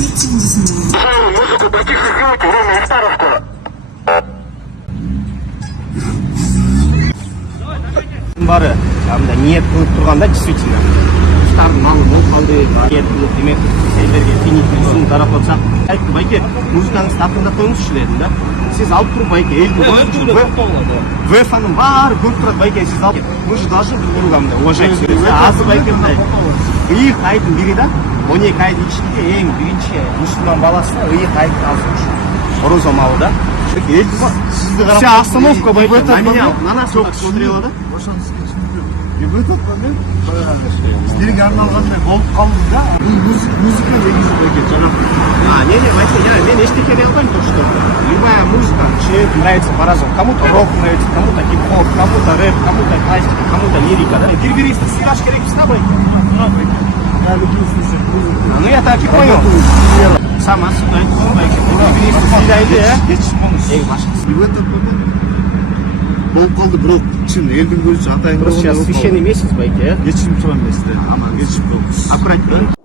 Музыку потише сделайте, время старого скоро. Бары жаңағыдай ниет қылып тұрғанда действительно кустардың малы мол қалды, ниет қылып демек сендерге финитный ұсыныс тарап жатсақ айтты байке музыкаңызды тартыңдап қойыңызшы дедім да сіз алып тұрып байке елді ВФ-ның бары көріп тұрады байке сіз алып мы же должны друг друга уважать азы байке мындай иық айдың бири да 12 айдың ішінде ең бірінші мұсылман баласы иық айдың алсын роза малы да вся остановка байке на меня на нас так смотрела да И в этот момент сіздерге арналғандай болып қалды да бұл музыка негізі байке жаңағы не, байке, мен ештеңе дей алмаймын, то что любая музыка человеку нравится по-разному. Кому-то рок нравится, кому-то хип-хоп, кому-то рэп, кому-то классика, кому-то лирика, да? Киргизский стаж керек с тобой. Я люблю слушать музыку. Ну я так и понял. Сам отсюда айтқан байке, киргизский стильдайды, ең башқысы. И в этот момент болып қалды, бірақ шын елдің көзінше атайын Просто сейчас священный месяц байке, ешкім тұра емес, аман ешкім болды. аккуратнее.